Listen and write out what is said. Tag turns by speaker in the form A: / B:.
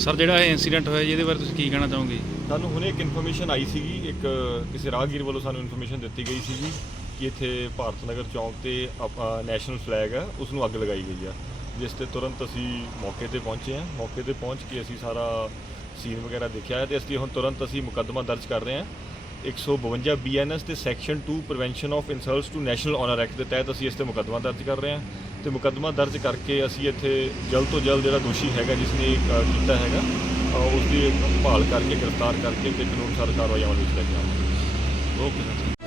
A: Sir, ਜਿਹੜਾ ਇਹ incident ਹੋਇਆ ਜੀ ਇਹਦੇ ਬਾਰੇ ਤੁਸੀਂ ਕੀ ਕਹਿਣਾ ਚਾਹੋਗੇ?
B: ਸਾਨੂੰ ਹੁਣੇ ਇੱਕ ਇਨਫੋਰਮੇਸ਼ਨ ਆਈ ਸੀਗੀ। ਇੱਕ ਕਿਸੇ ਰਾਹਗੀਰ ਵੱਲੋਂ ਸਾਨੂੰ ਇਨਫੋਰਮੇਸ਼ਨ ਦਿੱਤੀ ਗਈ ਸੀਗੀ ਕਿ ਇੱਥੇ ਭਾਰਤ ਨਗਰ ਚੌਂਕ ਤੇ ਨੈਸ਼ਨਲ ਫਲੈਗ ਹੈ ਉਸ ਨੂੰ ਅੱਗ ਲਗਾਈ ਗਈ ਆ। ਜਿਸ ਤੇ ਤੁਰੰਤ ਅਸੀਂ ਮੌਕੇ ਤੇ ਪਹੁੰਚੇ ਹਾਂ ਮੌਕੇ ਤੇ ਪਹੁੰਚ ਕੇ ਅਸੀਂ ਸਾਰਾ ਸੀਨ ਵਗੈਰਾ ਦੇਖਿਆ ਹੈ ਤੇ ਲਈ ਹੁਣ ਤੁਰੰਤ ਅਸੀਂ ਮੁਕੱਦਮਾ ਦਰਜ ਕਰ ਰਹੇ ਹਾਂ। 152 ਬੀਐਨਐਸ ਤੇ section 2 prevention of insults to national honour act ਦੇ ਤਹਿਤ ਅਸੀਂ ਇਸ ਤੇ ਮੁਕੱਦਮਾ ਦਰਜ ਕਰ ਰਹੇ ਹਾਂ। ਤੇ ਮੁਕੱਦਮਾ ਦਰਜ ਕਰਕੇ ਅਸੀਂ ਇੱਥੇ ਜਲਦ ਤੋਂ ਜਲਦ ਜਿਹੜਾ ਦੋਸ਼ੀ ਹੈਗਾ ਜਿਸ ਨੇ ਕੀਤਾ ਹੈਗਾ ਉਸ ਦੀ ਭਾਲ ਕਰਕੇ, ਗ੍ਰਿਫਤਾਰ ਕਰਕੇ ਤੇ ਕਾਨੂੰਨ ਅਨੁਸਾਰ ਕਾਰਵਾਈ ਅਮਲ ਵਿੱਚ ਲੈ ਕੇ ਆਵਾਂਗੇ।
A: ਓਕੇ